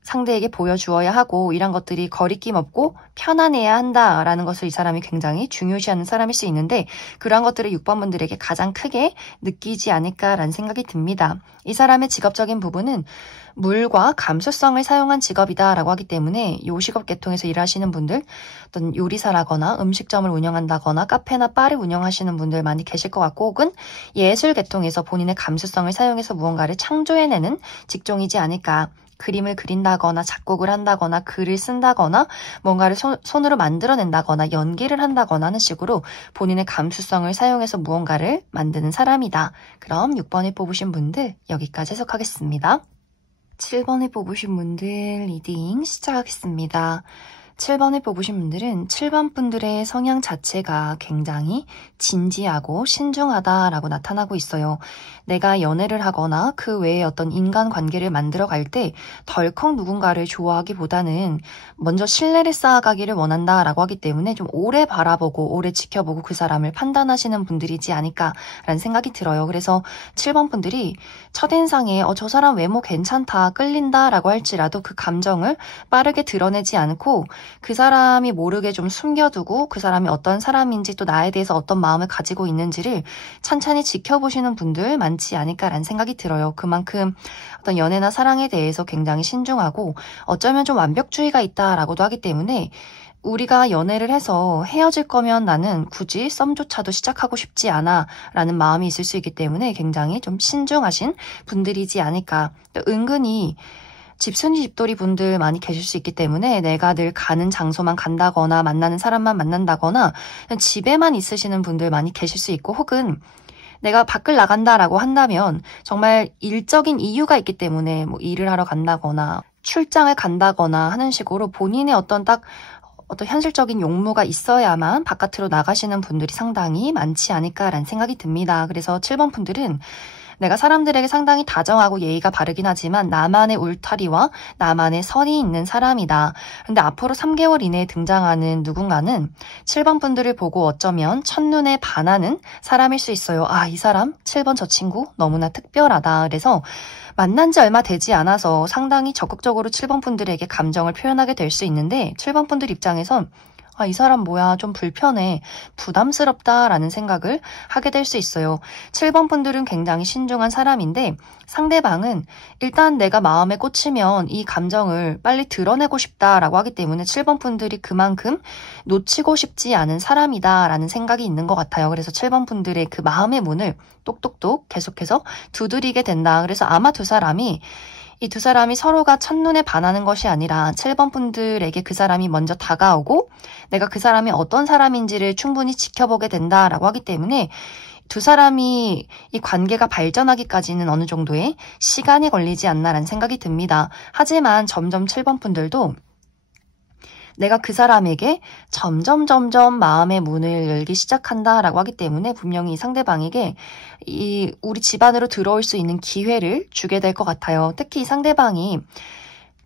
상대에게 보여주어야 하고 이런 것들이 거리낌 없고 편안해야 한다라는 것을 이 사람이 굉장히 중요시하는 사람일 수 있는데 그러한 것들을 6번 분들에게 가장 크게 느끼지 않을까라는 생각이 듭니다. 이 사람의 직업적인 부분은 물과 감수성을 사용한 직업이다라고 하기 때문에 요식업 계통에서 일하시는 분들, 어떤 요리사라거나 음식점을 운영한다거나 카페나 바를 운영하시는 분들 많이 계실 것 같고 혹은 예술 계통에서 본인의 감수성을 사용해서 무언가를 창조해내는 직종이지 않을까. 그림을 그린다거나 작곡을 한다거나 글을 쓴다거나 뭔가를 손으로 만들어낸다거나 연기를 한다거나 하는 식으로 본인의 감수성을 사용해서 무언가를 만드는 사람이다. 그럼 6번을 뽑으신 분들 여기까지 해석하겠습니다. 7번을 뽑으신 분들 리딩 시작하겠습니다. 7번을 뽑으신 분들은 7번 분들의 성향 자체가 굉장히 진지하고 신중하다라고 나타나고 있어요. 내가 연애를 하거나 그 외에 어떤 인간관계를 만들어갈 때 덜컥 누군가를 좋아하기보다는 먼저 신뢰를 쌓아가기를 원한다라고 하기 때문에 좀 오래 바라보고 오래 지켜보고 그 사람을 판단하시는 분들이지 않을까라는 생각이 들어요. 그래서 7번 분들이 첫인상에 저 사람 외모 괜찮다, 끌린다라고 할지라도 그 감정을 빠르게 드러내지 않고 그 사람이 모르게 좀 숨겨두고 그 사람이 어떤 사람인지 또 나에 대해서 어떤 마음을 가지고 있는지를 찬찬히 지켜보시는 분들 많지 않을까라는 생각이 들어요. 그만큼 어떤 연애나 사랑에 대해서 굉장히 신중하고 어쩌면 좀 완벽주의가 있다라고도 하기 때문에 우리가 연애를 해서 헤어질 거면 나는 굳이 썸조차도 시작하고 싶지 않아 라는 마음이 있을 수 있기 때문에 굉장히 좀 신중하신 분들이지 않을까. 또 은근히 집순이 집돌이 분들 많이 계실 수 있기 때문에 내가 늘 가는 장소만 간다거나 만나는 사람만 만난다거나 집에만 있으시는 분들 많이 계실 수 있고 혹은 내가 밖을 나간다라고 한다면 정말 일적인 이유가 있기 때문에 뭐 일을 하러 간다거나 출장을 간다거나 하는 식으로 본인의 어떤 현실적인 용무가 있어야만 바깥으로 나가시는 분들이 상당히 많지 않을까라는 생각이 듭니다. 그래서 7번 분들은 내가 사람들에게 상당히 다정하고 예의가 바르긴 하지만 나만의 울타리와 나만의 선이 있는 사람이다. 근데 앞으로 3개월 이내에 등장하는 누군가는 7번 분들을 보고 어쩌면 첫눈에 반하는 사람일 수 있어요. 이 사람 7번 저 친구 너무나 특별하다. 그래서 만난 지 얼마 되지 않아서 상당히 적극적으로 7번 분들에게 감정을 표현하게 될 수 있는데 7번 분들 입장에선 이 사람 뭐야 좀 불편해 부담스럽다라는 생각을 하게 될 수 있어요. 7번 분들은 굉장히 신중한 사람인데 상대방은 일단 내가 마음에 꽂히면 이 감정을 빨리 드러내고 싶다라고 하기 때문에 7번 분들이 그만큼 놓치고 싶지 않은 사람이다라는 생각이 있는 것 같아요. 그래서 7번 분들의 그 마음의 문을 똑똑똑 계속해서 두드리게 된다. 그래서 아마 이 두 사람이 서로가 첫눈에 반하는 것이 아니라 7번 분들에게 그 사람이 먼저 다가오고 내가 그 사람이 어떤 사람인지를 충분히 지켜보게 된다라고 하기 때문에 두 사람이 이 관계가 발전하기까지는 어느 정도의 시간이 걸리지 않나라는 생각이 듭니다. 하지만 점점 7번 분들도 내가 그 사람에게 점점 마음의 문을 열기 시작한다라고 하기 때문에 분명히 이 상대방에게 우리 집 안으로 들어올 수 있는 기회를 주게 될 것 같아요. 특히 이 상대방이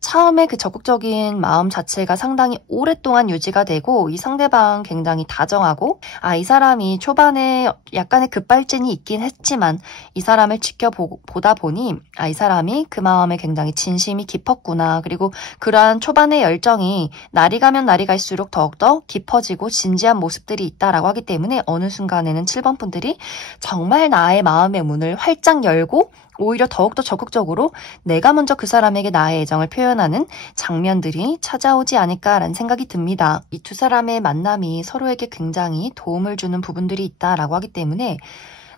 처음에 그 적극적인 마음 자체가 상당히 오랫동안 유지가 되고 이 상대방 굉장히 다정하고 이 사람이 초반에 약간의 급발진이 있긴 했지만 이 사람을 지켜보다 보니 이 사람이 그 마음에 굉장히 진심이 깊었구나. 그리고 그러한 초반의 열정이 날이 가면 날이 갈수록 더욱더 깊어지고 진지한 모습들이 있다라고 하기 때문에 어느 순간에는 7번 분들이 정말 나의 마음의 문을 활짝 열고 오히려 더욱더 적극적으로 내가 먼저 그 사람에게 나의 애정을 표현하는 장면들이 찾아오지 않을까라는 생각이 듭니다. 이 두 사람의 만남이 서로에게 굉장히 도움을 주는 부분들이 있다라고 하기 때문에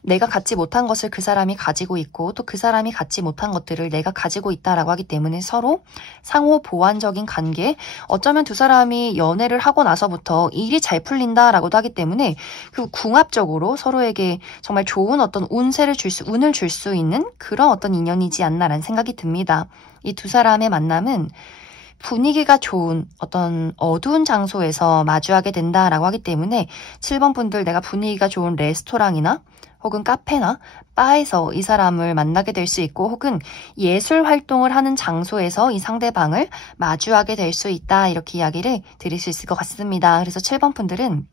내가 갖지 못한 것을 그 사람이 가지고 있고 또 그 사람이 갖지 못한 것들을 내가 가지고 있다라고 하기 때문에 서로 상호 보완적인 관계, 어쩌면 두 사람이 연애를 하고 나서부터 일이 잘 풀린다라고도 하기 때문에 그 궁합적으로 서로에게 정말 좋은 어떤 운을 줄 수 있는 그런 어떤 인연이지 않나라는 생각이 듭니다. 이 두 사람의 만남은 분위기가 좋은 어떤 어두운 장소에서 마주하게 된다라고 하기 때문에 7번 분들 내가 분위기가 좋은 레스토랑이나 혹은 카페나 바에서 이 사람을 만나게 될 수 있고 혹은 예술 활동을 하는 장소에서 이 상대방을 마주하게 될 수 있다 이렇게 이야기를 드릴 수 있을 것 같습니다. 그래서 7번 분들은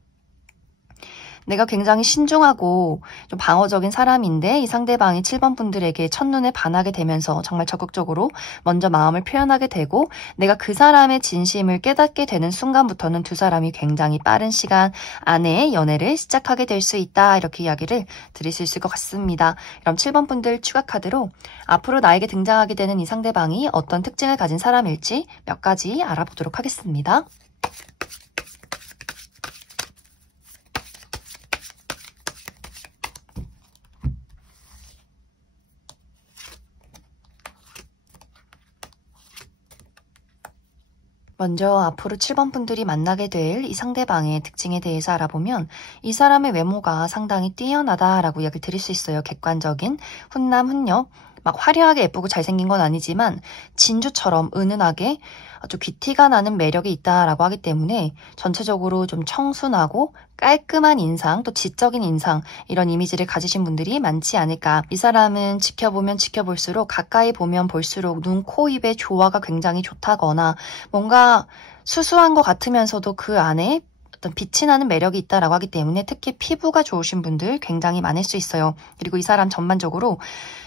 내가 굉장히 신중하고 좀 방어적인 사람인데 이 상대방이 7번 분들에게 첫눈에 반하게 되면서 정말 적극적으로 먼저 마음을 표현하게 되고 내가 그 사람의 진심을 깨닫게 되는 순간부터는 두 사람이 굉장히 빠른 시간 안에 연애를 시작하게 될 수 있다 이렇게 이야기를 드릴 수 있을 것 같습니다. 그럼 7번 분들 추가 카드로 앞으로 나에게 등장하게 되는 이 상대방이 어떤 특징을 가진 사람일지 몇 가지 알아보도록 하겠습니다. 먼저 앞으로 7번 분들이 만나게 될 이 상대방의 특징에 대해서 알아보면 이 사람의 외모가 상당히 뛰어나다라고 이야기를 드릴 수 있어요. 객관적인 훈남, 훈녀, 막 화려하게 예쁘고 잘생긴 건 아니지만 진주처럼 은은하게 아주 귀티가 나는 매력이 있다라고 하기 때문에 전체적으로 좀 청순하고 깔끔한 인상, 또 지적인 인상 이런 이미지를 가지신 분들이 많지 않을까. 이 사람은 지켜보면 지켜볼수록 가까이 보면 볼수록 눈, 코, 입의 조화가 굉장히 좋다거나 뭔가 수수한 것 같으면서도 그 안에 어떤 빛이 나는 매력이 있다라고 하기 때문에 특히 피부가 좋으신 분들 굉장히 많을 수 있어요. 그리고 이 사람 전반적으로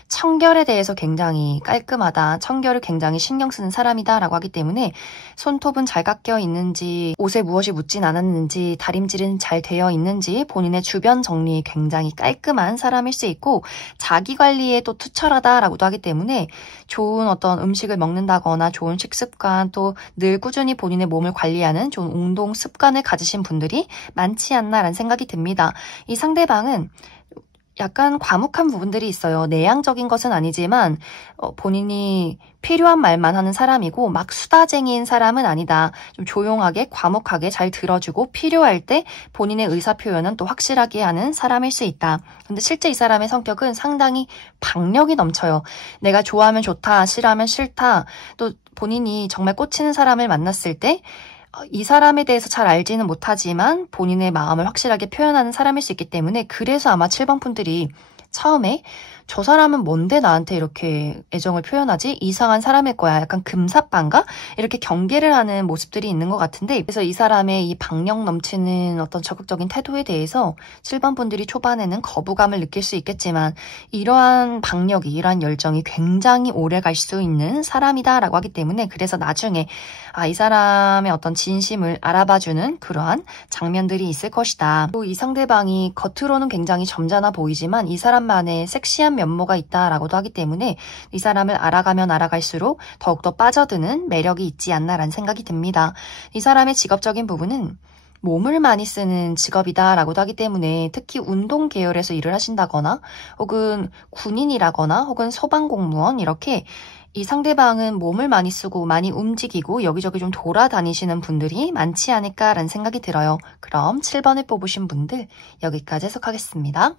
청결에 대해서 굉장히 깔끔하다, 청결을 굉장히 신경 쓰는 사람이다라고 하기 때문에 손톱은 잘 깎여 있는지, 옷에 무엇이 묻진 않았는지, 다림질은 잘 되어 있는지 본인의 주변 정리 굉장히 깔끔한 사람일 수 있고 자기 관리에 또 투철하다라고도 하기 때문에 좋은 어떤 음식을 먹는다거나 좋은 식습관 또 늘 꾸준히 본인의 몸을 관리하는 좋은 운동 습관을 가지신 분들이 많지 않나라는 생각이 듭니다. 이 상대방은 약간 과묵한 부분들이 있어요. 내향적인 것은 아니지만 본인이 필요한 말만 하는 사람이고 막 수다쟁이인 사람은 아니다. 좀 조용하게 과묵하게 잘 들어주고 필요할 때 본인의 의사표현은 또 확실하게 하는 사람일 수 있다. 근데 실제 이 사람의 성격은 상당히 박력이 넘쳐요. 내가 좋아하면 좋다, 싫어하면 싫다. 또 본인이 정말 꽂히는 사람을 만났을 때 이 사람에 대해서 잘 알지는 못하지만 본인의 마음을 확실하게 표현하는 사람일 수 있기 때문에 그래서 아마 7번 분들이 처음에 저 사람은 뭔데 나한테 이렇게 애정을 표현하지? 이상한 사람일 거야. 약간 금사빠인가? 이렇게 경계를 하는 모습들이 있는 것 같은데 그래서 이 사람의 이 박력 넘치는 어떤 적극적인 태도에 대해서 7번 분들이 초반에는 거부감을 느낄 수 있겠지만 이러한 박력이, 이러한 열정이 굉장히 오래 갈 수 있는 사람이다라고 하기 때문에 그래서 나중에 이 사람의 어떤 진심을 알아봐주는 그러한 장면들이 있을 것이다. 또 이 상대방이 겉으로는 굉장히 점잖아 보이지만 이 사람만의 섹시한 면모가 있다라고도 하기 때문에 이 사람을 알아가면 알아갈수록 더욱더 빠져드는 매력이 있지 않나라는 생각이 듭니다. 이 사람의 직업적인 부분은 몸을 많이 쓰는 직업이다라고도 하기 때문에 특히 운동 계열에서 일을 하신다거나 혹은 군인이라거나 혹은 소방공무원 이렇게 이 상대방은 몸을 많이 쓰고 많이 움직이고 여기저기 좀 돌아다니시는 분들이 많지 않을까라는 생각이 들어요. 그럼 7번을 뽑으신 분들 여기까지 해석하겠습니다.